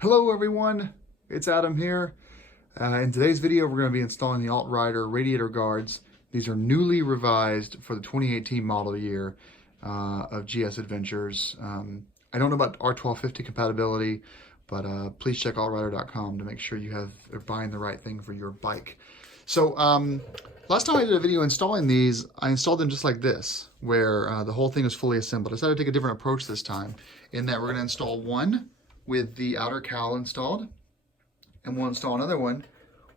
Hello everyone, it's Adam here. In today's video we're going to be installing the AltRider radiator guards. These are newly revised for the 2018 model year of GS Adventures. I don't know about R1250 compatibility, but please check altrider.com to make sure are buying the right thing for your bike. So last time I did a video installing these, I installed them just like this, where the whole thing is fully assembled. I decided to take a different approach this time, in that we're going to install one with the outer cowl installed, and we'll install another one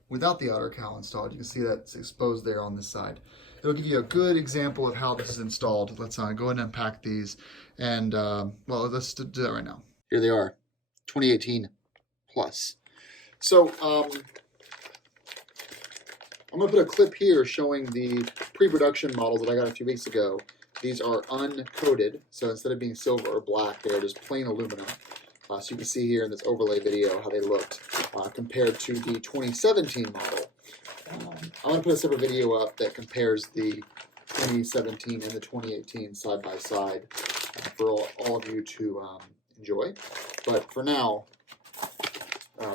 without the outer cowl installed. You can see that's exposed there on this side. It'll give you a good example of how this is installed. Let's go ahead and unpack these, and well, let's do that right now. Here they are, 2018 plus. So I'm gonna put a clip here showing the pre-production models that I got a few weeks ago. These are uncoated, so instead of being silver or black, they're just plain aluminum. So you can see here in this overlay video how they looked compared to the 2017 model. I'm going to put a separate video up that compares the 2017 and the 2018 side by side for all of you to enjoy. But for now,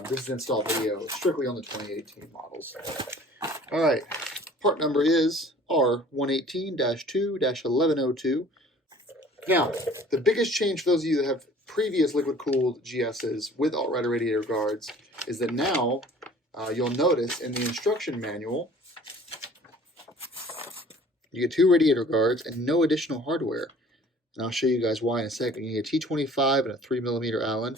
this is an install video strictly on the 2018 models. All right, part number is R118-2-1102. Now, the biggest change for those of you that have previous liquid-cooled GSs with AltRider radiator guards is that now you'll notice in the instruction manual you get 2 radiator guards and no additional hardware. And I'll show you guys why in a second. You get a T25 and a 3mm Allen,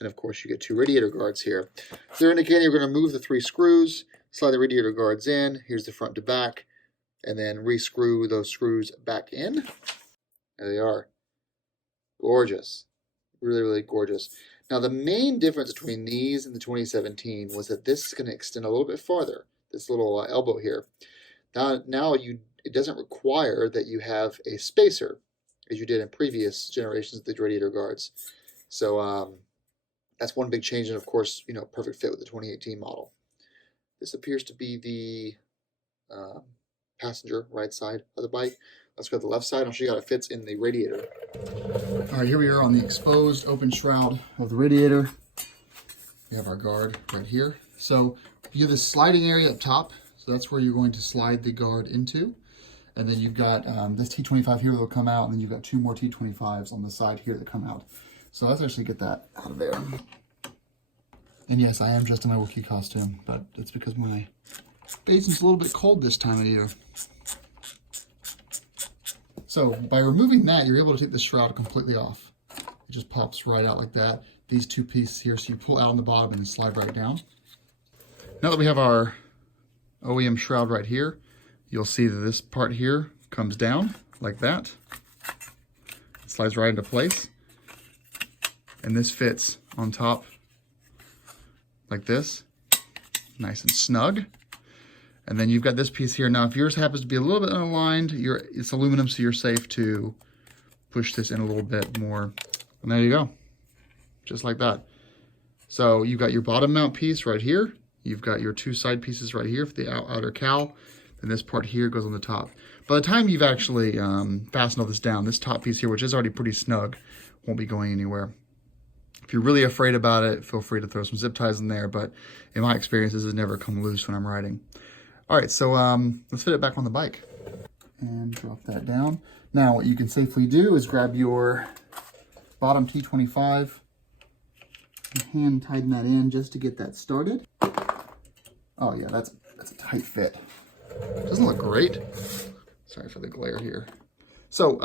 and of course you get 2 radiator guards here. They're indicating you're going to move the 3 screws, slide the radiator guards in, here's the front to back, and then re-screw those screws back in. There they are. Gorgeous. Really, really gorgeous. Now, the main difference between these and the 2017 was that this is going to extend a little bit farther, this little elbow here. Now it doesn't require that you have a spacer, as you did in previous generations of the radiator guards. So that's one big change, and of course, perfect fit with the 2018 model. This appears to be the passenger right side of the bike. Let's go to the left side. I'll show you how it fits in the radiator. All right, here we are on the exposed open shroud of the radiator. We have our guard right here. So you have this sliding area up top. So that's where you're going to slide the guard into. And then you've got this T25 here that will come out, and then you've got 2 more T25s on the side here that come out. So let's actually get that out of there. And yes, I am dressed in my Wookiee costume, but it's because my basin's a little bit cold this time of year. So by removing that, you're able to take the shroud completely off. It just pops right out like that. These 2 pieces here, so you pull out on the bottom and then slide right down. Now that we have our OEM shroud right here, you'll see that this part here comes down like that. It slides right into place. And this fits on top like this, nice and snug. And then you've got this piece here. Now, if yours happens to be a little bit unaligned, it's aluminum, so you're safe to push this in a little bit more. And there you go, just like that. So you've got your bottom mount piece right here. You've got your 2 side pieces right here for the outer cowl. And this part here goes on the top. By the time you've actually fastened all this down, this top piece here, which is already pretty snug, won't be going anywhere. If you're really afraid about it, feel free to throw some zip ties in there. But in my experience, this has never come loose when I'm riding. All right, so let's fit it back on the bike and drop that down. Now, what you can safely do is grab your bottom T25 and hand tighten that in just to get that started. Oh yeah, that's a tight fit. Doesn't look great. Sorry for the glare here. So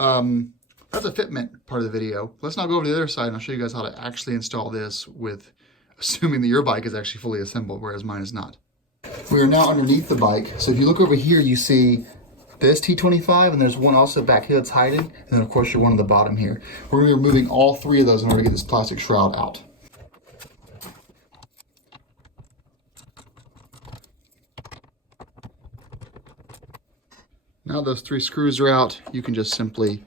that's a fitment part of the video. Let's now go over to the other side and I'll show you guys how to actually install this with assuming that your bike is actually fully assembled, whereas mine is not. We are now underneath the bike. So if you look over here, you see this T25, and there's one also back here that's hiding. And then of course your one on the bottom here. We're gonna be removing all 3 of those in order to get this plastic shroud out. Now those 3 screws are out, you can just simply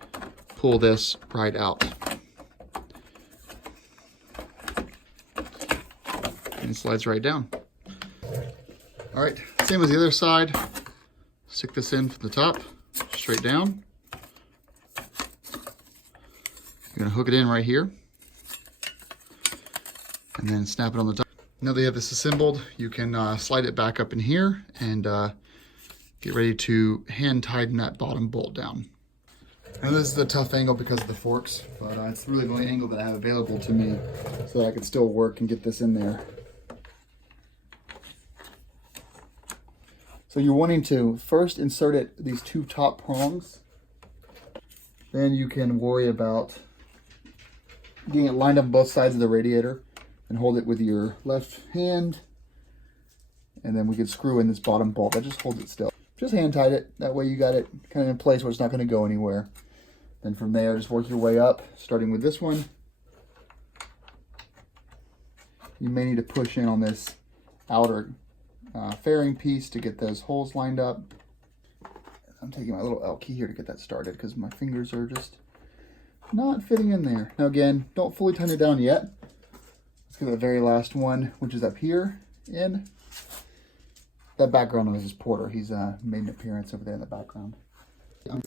pull this right out. And it slides right down. All right, same as the other side. Stick this in from the top, straight down. You're gonna hook it in right here. and then snap it on the top. Now that you have this assembled, you can slide it back up in here and get ready to hand tighten that bottom bolt down. I know this is a tough angle because of the forks, but it's really the only angle that I have available to me so that I can still work and get this in there. So you're wanting to first insert these two top prongs. Then you can worry about getting it lined up on both sides of the radiator and hold it with your left hand. And then we can screw in this bottom bolt. That just holds it still. Just hand tight it. That way you got it kind of in place where it's not going to go anywhere. Then from there, just work your way up, starting with this one. You may need to push in on this outer fairing piece to get those holes lined up. I'm taking my little L key here to get that started because my fingers are just not fitting in there. Now again, don't fully tighten it down yet. Let's get the very last one, which is up here in. That background noise is Porter. He's made an appearance over there in the background. All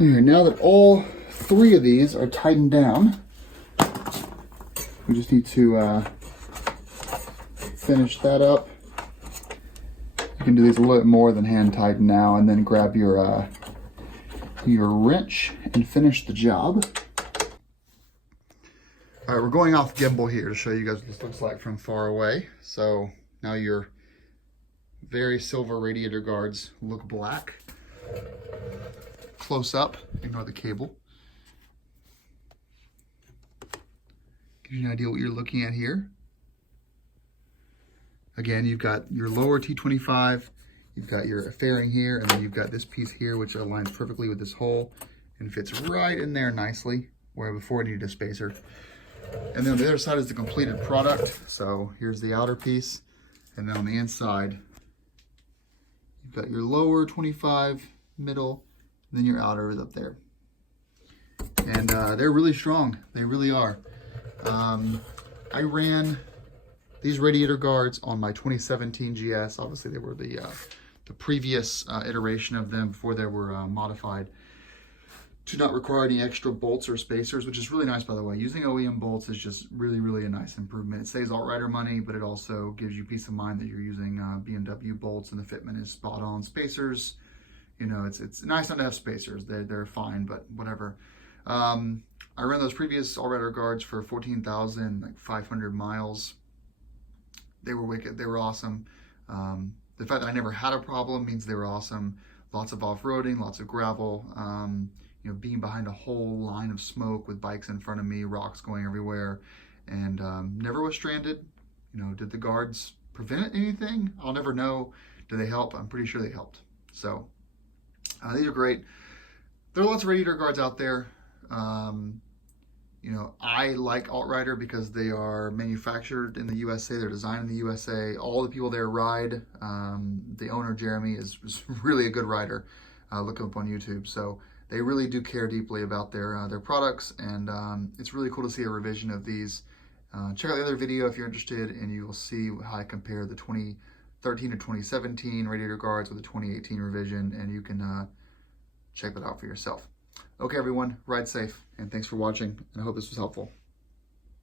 right, now that all three of these are tightened down, we just need to finish that up. You can do these a little bit more than hand tighten now, and then grab your wrench and finish the job. All right, we're going off gimbal here to show you guys what this looks like from far away. So now your very silver radiator guards look black. Close up, ignore the cable. Gives you an idea what you're looking at here. Again, you've got your lower T25, you've got your fairing here, and then you've got this piece here, which aligns perfectly with this hole and fits right in there nicely, where before it needed a spacer. And then on the other side is the completed product. So here's the outer piece, and then on the inside, you've got your lower 25, middle, and then your outer is up there. And they're really strong. They really are. I ran these radiator guards on my 2017 GS. Obviously, they were the previous iteration of them before they were modified to not require any extra bolts or spacers, which is really nice, by the way. Using OEM bolts is just really, really a nice improvement. It saves AltRider money, but it also gives you peace of mind that you're using BMW bolts and the fitment is spot on. Spacers, you know, it's nice not to have spacers. They're fine, but whatever. I ran those previous AltRider guards for 14,500 miles. They were wicked. They were awesome. The fact that I never had a problem means they were awesome. Lots of off-roading, lots of gravel. You know, being behind a whole line of smoke with bikes in front of me, rocks going everywhere, and never was stranded. You know, did the guards prevent anything? I'll never know. Did they help? I'm pretty sure they helped. So these are great. There are lots of radiator guards out there. You know, I like AltRider because they are manufactured in the USA. They're designed in the USA. All the people there ride. The owner, Jeremy, is really a good rider. Look him up on YouTube. So they really do care deeply about their products, and it's really cool to see a revision of these. Check out the other video if you're interested, and you will see how I compare the 2013 to 2017 radiator guards with the 2018 revision, and you can check that out for yourself. Okay, everyone, ride safe, and thanks for watching, and I hope this was helpful.